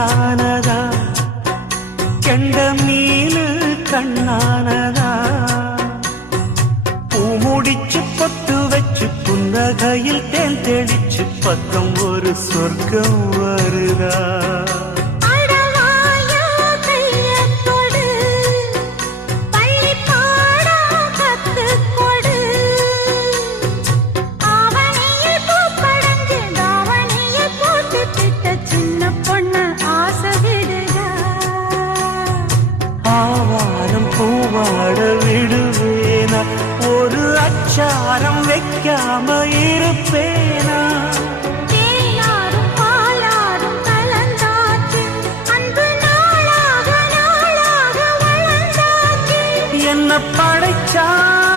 கண்ணானதா கெண்ட மீனு கண்ணானதா பூ முடிச்சு பொட்டு வச்சு புன்னகையில் தேன் தெளிச்சு பக்கம் ஒரு சொர்க்கம் வருதா ஆவாரம் பூவாட விடுவேனா ஒரு அச்சாரம் வைக்காம இருப்பேனா